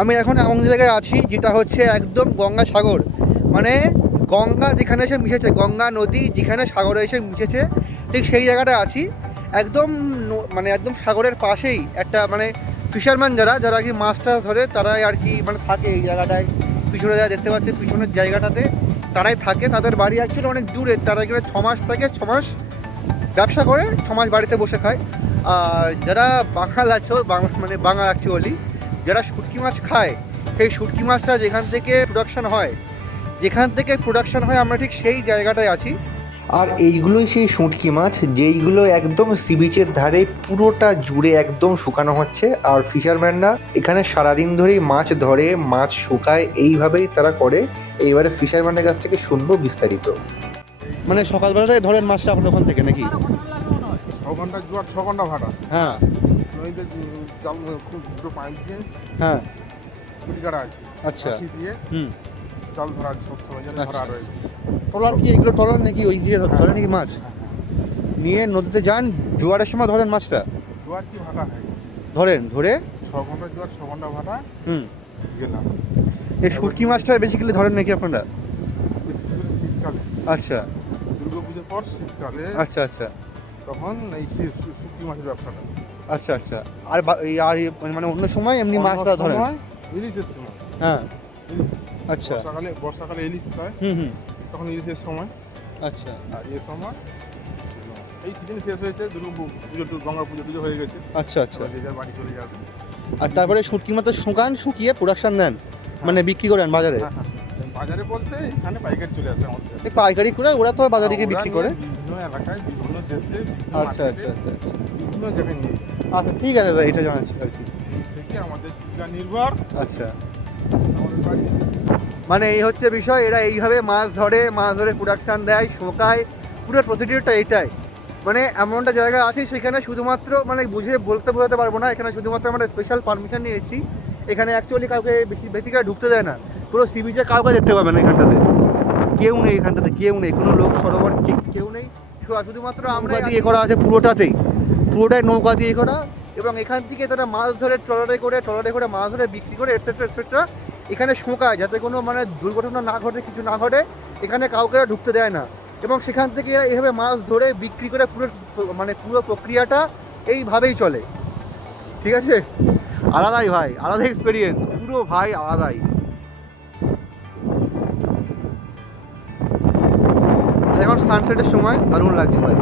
আমি এখন এমন জায়গায় আছি যেটা হচ্ছে একদম গঙ্গাসাগর, মানে গঙ্গা যেখানে এসে মিশেছে, গঙ্গা নদী যেখানে সাগরে এসে মিশেছে, ঠিক সেই জায়গাটায় আছি। একদম মানে একদম সাগরের পাশেই একটা মানে ফিশারম্যান যারা যারা আর কি মাছটা ধরে তারাই আর কি মানে থাকে এই জায়গাটায়। পিছনে যা দেখতে পাচ্ছে পিছনের জায়গাটাতে তারাই থাকে, তাদের বাড়ি অ্যাকচুয়ালি অনেক দূরে, তারা এখানে 6 মাস থাকে, 6 মাস ব্যবসা করে, 6 মাস বাড়িতে বসে খায়। আর যারা বাঙাল আছো মানে বাঙাল অ্যাকচুয়ালি যারা শুটকি মাছ খায়, সেই শুটকি মাছটা যেখান থেকে প্রোডাকশন হয় আমরা ঠিক সেই জায়গাটায় আছি। আর এইগুলোই সেই শুটকি মাছ যেইগুলো একদম সি বিচের ধারে পুরোটা জুড়ে একদম শুকানো হচ্ছে। আর ফিশারম্যানরা এখানে সারাদিন ধরেই মাছ ধরে, মাছ শুকায়, এইভাবেই তারা করে। এইবারে ফিশারম্যানের কাছ থেকে শুনবো বিস্তারিত। মানে সকালবেলায় ধরেন মাছটা আপনার ওখান থেকে নাকি? 6 ঘন্টা জোয়ার, 6 ঘন্টা ভাড়া। হ্যাঁ নদীতে জাল খুব দুটো পাইপ দিয়ে হ্যাঁ কুড়ি কাটা আছে, আচ্ছা দিয়ে জাল ধরা আছে সবসময়, যেন ধরা রয়েছে। ট্রলার কি এগুলো ট্রলার নাকি ওই দিয়ে ধরে নাকি মাছ নিয়ে নদীতে যান জোয়ারের সময় ধরেন মাছটা? জোয়ার কি ভাটা হয়, ধরেন ধরে 6 ঘন্টা জোয়ার, 6 ঘন্টা ভাটা গেলাম। এই শুটকি মাছটা বেসিক্যালি ধরেন নাকি আপনারা? বিশেষ করে শীতকালে, আচ্ছা দুর্গা পুজোর পর শীতকালে, আচ্ছা আচ্ছা তখন এই শুটকি মাছের ব্যবসাটা। আচ্ছা আচ্ছা। আর মানে অন্য সময় এমনি মাছটা ধরেন? ইলিশের সময়, হ্যাঁ ইলিশ। আচ্ছা বর্ষাকালে ইলিশ হয়, তখন ইলিশের সময়। আচ্ছা আর এ সময় এই সিজন শেষ হয়েছে, দুর্গা পুজো, গঙ্গা পুজো হয়ে গেছে। আচ্ছা আচ্ছা। যে যার বাড়ি চলে যাবে। আর তারপরে শুটকি মাছ শুকিয়ে প্রোডাকশন দেন, মানে বিক্রি করেন বাজারে? হ্যাঁ, বাজারে বলতে এখানে পাইকারি চলে আসে আমাদের কাছে। এই পাইকারি করে ওরা তো বাজারে গিয়ে বিক্রি করে বিভিন্ন এলাকায়, বিভিন্ন দেশে, আচ্ছা আচ্ছা আচ্ছা আচ্ছা বিভিন্ন জায়গায় নিয়ে যায়। আচ্ছা ঠিক আছে দাদা, এটা জানাচ্ছি আর কি। থেকে আমাদের জীবিকা নির্ভর। আচ্ছা আমাদের বাড়ি মানে এই হচ্ছে বিষয়, এরা এইভাবে মাছ ধরে প্রোডাকশান দেয়, শোকায়, পুরো প্রসিডিউরটা এটাই। মানে এমনটা জায়গা আছে সেখানে শুধুমাত্র মানে বোঝাতে পারবো না, এখানে শুধুমাত্র আমরা স্পেশাল পারমিশন নিয়েছি। এখানে অ্যাকচুয়ালি কাউকে বেশি করে ঢুকতে দেয় না, পুরো সি বিচে কাউকে দেখতে পাবে না এখানটাতে, কেউ নেই, কোনো লোক সরোবর কেউ নেই, শুধুমাত্র আমরা দিয়ে করা আছে পুরোটাই নৌকা দিয়ে করা। এবং এখান থেকে তারা মাছ ধরে ট্রলারে করে মাছ ধরে বিক্রি করে এটসেট্রা এখানে শোকায়, যাতে কোনো মানে দুর্ঘটনা না ঘটে, কিছু না ঘটে। এখানে কাউকে ঢুকতে দেয় না, এবং সেখান থেকে এইভাবে মাছ ধরে বিক্রি করে পুরো প্রক্রিয়াটা এইভাবেই চলে। ঠিক আছে, আলাদাই ভাই, আলাদা এক্সপিরিয়েন্স পুরো ভাই, আলাদাই। এখন সানসেটের সময় দারুণ লাগছে ভাই।